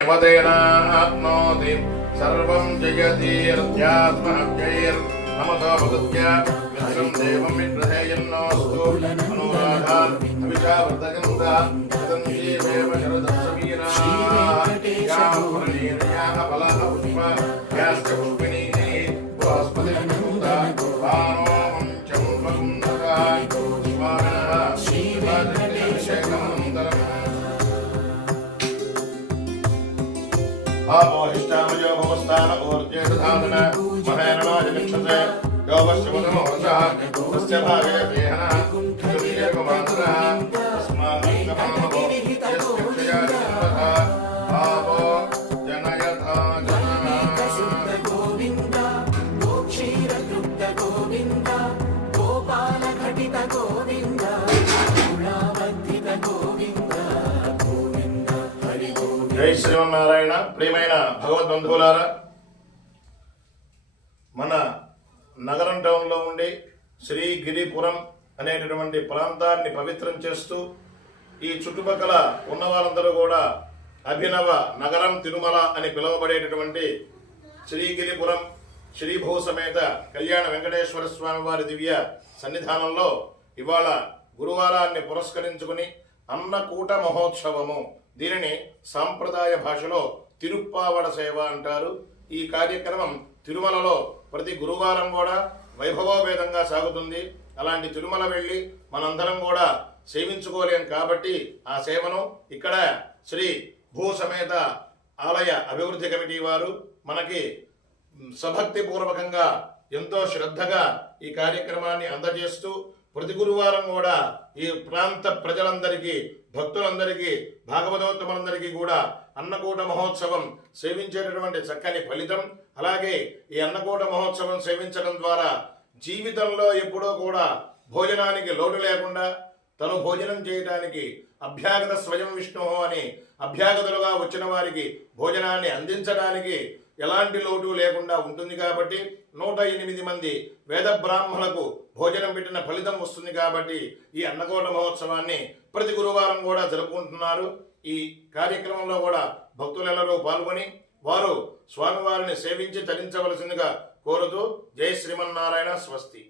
देवतेनाप्नोति सर्वं जयतीर्ध्यात्महत्यैर्नमसोपसत्य विश्वं देवं विप्रधेयन्नोऽस्तु अनुराधान् अभिषावर्तकन्दः शतञ्जीवेव शरदस्समीनाः याः पुरनीर्याः फलाः पुष्पा याश्च पुष्पिणीः बृहस्पतिर्भूता भानो वञ्चं वकुन्दकः स्वामिनः श्रीवादिभिषेकमनन्तरम् आपोहिष्टामयो भवस्तान ऊर्जेदधातन महेरणाय विक्षते योगश्चमुदमोहसः तस्य भागे देहनः चतुर्यकुमारः तस्मादङ्गमामो यस्मिक्षया जन्मतः आपो जनयथा गोविन्द गोक्षीरतृप्त गोविन्द गोपालघटित गोविन्द गुणावर्धित गोविन्द गोविन्द हरि गोविन्द। जय श्रीमन्नारायण। ప్రియమైన భగవద్బంధువులారా, మన నగరం టౌన్లో ఉండి శ్రీగిరిపురం అనేటటువంటి ప్రాంతాన్ని పవిత్రం చేస్తూ ఈ చుట్టుపక్కల ఉన్న వాళ్ళందరూ కూడా అభినవ నగరం తిరుమల అని పిలువబడేటటువంటి శ్రీగిరిపురం శ్రీభూ సమేత కళ్యాణ వెంకటేశ్వర స్వామి వారి దివ్య సన్నిధానంలో ఇవాళ గురువారాన్ని పురస్కరించుకుని అన్నకూట మహోత్సవము, దీనిని సాంప్రదాయ భాషలో తిరుప్పావడ సేవ అంటారు. ఈ కార్యక్రమం తిరుమలలో ప్రతి గురువారం కూడా వైభవోపేతంగా సాగుతుంది. అలాంటి తిరుమల వెళ్ళి మనందరం కూడా సేవించుకోలేం కాబట్టి ఆ సేవను ఇక్కడ శ్రీ భూ సమేత ఆలయ అభివృద్ధి కమిటీ వారు మనకి సభక్తి పూర్వకంగా ఎంతో శ్రద్ధగా ఈ కార్యక్రమాన్ని అందజేస్తూ ప్రతి గురువారం కూడా ఈ ప్రాంత ప్రజలందరికీ, భక్తులందరికీ, భాగవతోత్తములందరికీ కూడా అన్నకూట మహోత్సవం సేవించేటటువంటి చక్కని ఫలితం. అలాగే ఈ అన్నకూట మహోత్సవం సేవించడం ద్వారా జీవితంలో ఎప్పుడూ కూడా భోజనానికి లోటు లేకుండా తను భోజనం చేయడానికి అభ్యాగత స్వయం విష్ణువు అని అభ్యాగతులుగా వచ్చిన వారికి భోజనాన్ని అందించడానికి ఎలాంటి లోటు లేకుండా ఉంటుంది. కాబట్టి 108 మంది వేద బ్రాహ్మణులకు భోజనం పెట్టిన ఫలితం వస్తుంది. కాబట్టి ఈ అన్నకూట మహోత్సవాన్ని ప్రతి గురువారం కూడా జరుపుకుంటున్నారు. ఈ కార్యక్రమంలో కూడా భక్తులెల్లరూ పాల్గొని వారు స్వామివారిని సేవించి తరించవలసిందిగా కోరుతూ జై శ్రీమన్నారాయణ. స్వస్తి.